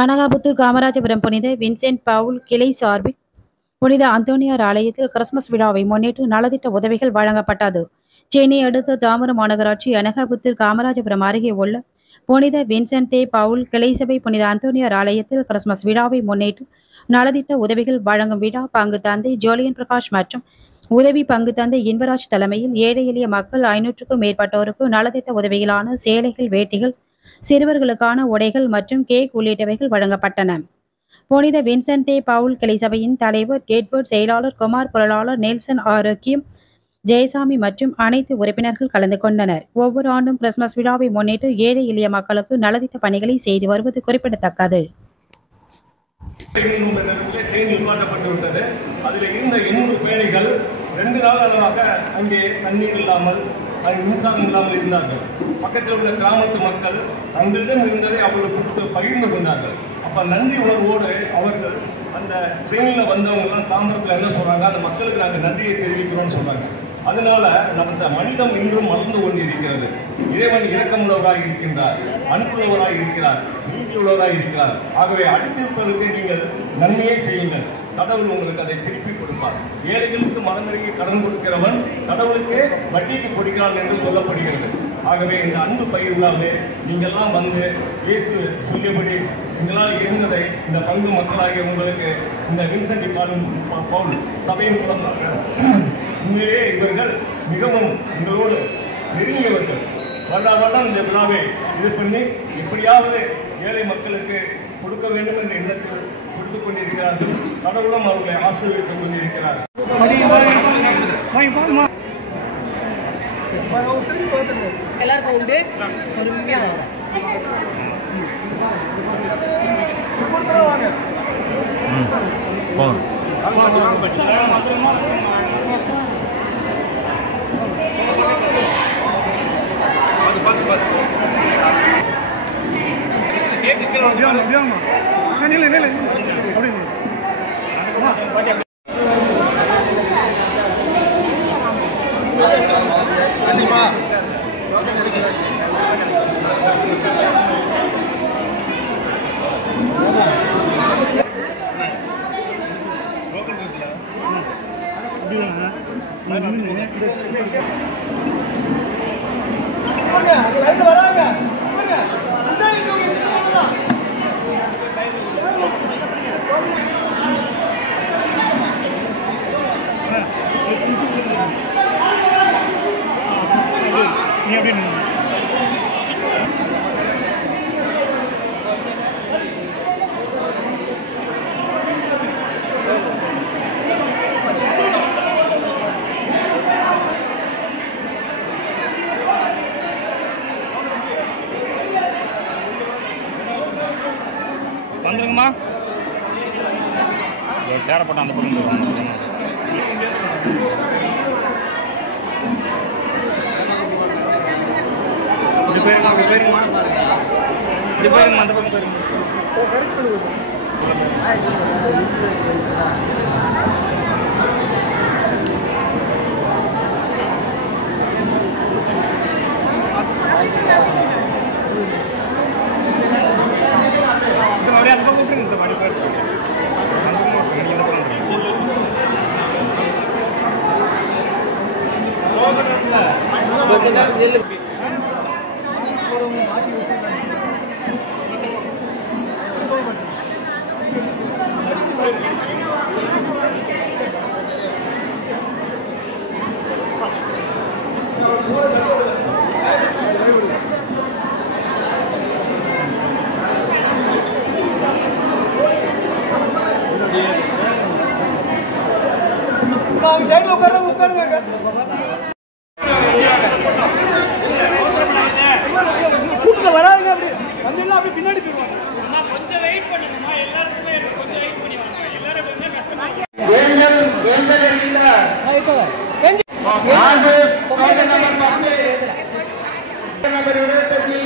அனகாபுத்தூர் காமராஜபுரம் புனித வின்சென்ட் பவுல் கிளை சார்பில் புனித அந்தோனியார் ஆலயத்தில் கிறிஸ்துமஸ் விழாவை முன்னிட்டு நலத்திட்ட உதவிகள் வழங்கப்பட்டது. சென்னை அடுத்த தாம்பரம் மாநகராட்சி அனகாபுத்தூர் காமராஜபுரம் அருகே உள்ள புனித வின்சென்ட் பவுல் கிளைசபை புனித அந்தோனியார் ஆலயத்தில் கிறிஸ்துமஸ் விழாவை முன்னிட்டு நலத்திட்ட உதவிகள் வழங்கும் விழா பங்கு தந்தை ஜோலியன் பிரகாஷ் மற்றும் உதவி பங்கு தந்தை இன்பராஜ் தலைமையில் ஏழை எளிய மக்கள் 500க்கும் மேற்பட்டோருக்கு நலத்திட்ட உதவிகளான சேலைகள், வேட்டிகள், சிறுவர்களுக்கான உடைகள் மற்றும் கேக் உள்ளிட்டவைகள் வழங்கப்பட்டன. புனித வின்சென்ட் பவுல் கிளை சபையின் தலைவர் எட்வர்ட், செயலாளர் குமார், பொருளாளர் நெல்சன், ஆரோக்கியம் ஜெயசாமி மற்றும் அனைத்து உறுப்பினர்கள் கலந்து கொண்டனர். ஒவ்வொரு ஆண்டும் கிறிஸ்துமஸ் விழாவை முன்னிட்டு ஏழை எளிய மக்களுக்கு நலத்திட்ட பணிகளை செய்து வருவது குறிப்பிடத்தக்கது. அதில் இருந்த 800 பயணிகள் 2 நாள் அளவாக அங்கே தண்ணீர் இல்லாமல் மின்சாரம் இல்லாமல் இருந்தார்கள். பக்கத்தில் உள்ள கிராமத்து மக்கள் தங்களிடம் இருந்ததை அவர்கள் கொடுத்து பகிர்ந்து கொண்டார்கள். அப்போ நன்றி உணர்வோடு அவர்கள் அந்த ட்ரெயினில் வந்தவங்கலாம் தாம்பரத்தில் என்ன சொல்கிறாங்க, அந்த மக்களுக்கு நாங்கள் நன்றியை தெரிவிக்கிறோம்னு சொல்கிறாங்க. அதனால நம்ம மனிதம் இன்றும் மறந்து கொண்டிருக்கிறது. இறைவன் இரக்கமுள்ளவராக இருக்கின்றார், அன்புள்ளவராக இருக்கிறார், நீதியுள்ளவராக இருக்கிறார். ஆகவே அடுத்திருப்பதற்கு நீங்கள் நன்மையை செய்யுங்கள், கடவுள் உங்களுக்கு அதை திருப்பி கொடுப்பார். ஏழைகளுக்கு மனமிறங்கி கடன் கொடுக்கிறவன் கடவுளுக்கு வட்டிக்கு கொடுக்கிறான் என்று சொல்லப்படுகிறது. ஆகவே இந்த அன்பு பகிர்வுகளாலே நீங்கள்லாம் வந்து இயேசு சொல்லியபடி எங்களால் இருந்ததை இந்த பங்கு மக்களாகிய உங்களுக்கு இந்த வின்சென்ட் பவுல் சபையின் மூலமாக உண்மையிலேயே இவர்கள் மிகவும் உங்களோடு நெருங்கியவர்கள். வருடம் இந்த விழாவை இது பண்ணி எப்படியாவது ஏழை மக்களுக்கு கொடுக்க வேண்டும் என்ற எண்ணத்தில் கொடுத்துக் கொண்டிருக்கிறார்கள். கடவுளும் அவர்களை ஆசீர்வதித்துக் கொண்டிருக்கிறார். எல்லாருக்கும் உண்டு வந்துருங்கம்மா. சேர போட்டு அந்த பக்கம் இது பேருங்க அந்த பக்கம் பேருங்க. அந்த பக்கம் விட்டுருங்க சார். மணி பேர் சைடில் உட்காருங்க. கூட்டத்தில் வராதுங்க. அப்படி வந்தீங்கன்னா அப்படி பின்னாடி போயிடுவாங்க. கொஞ்சம் வெயிட் பண்ணுங்கம்மா. எல்லாருக்குமே கொஞ்சம் வெயிட் பண்ணி வாங்க. எல்லாரும் வந்து கஷ்டமா நம்பர் 25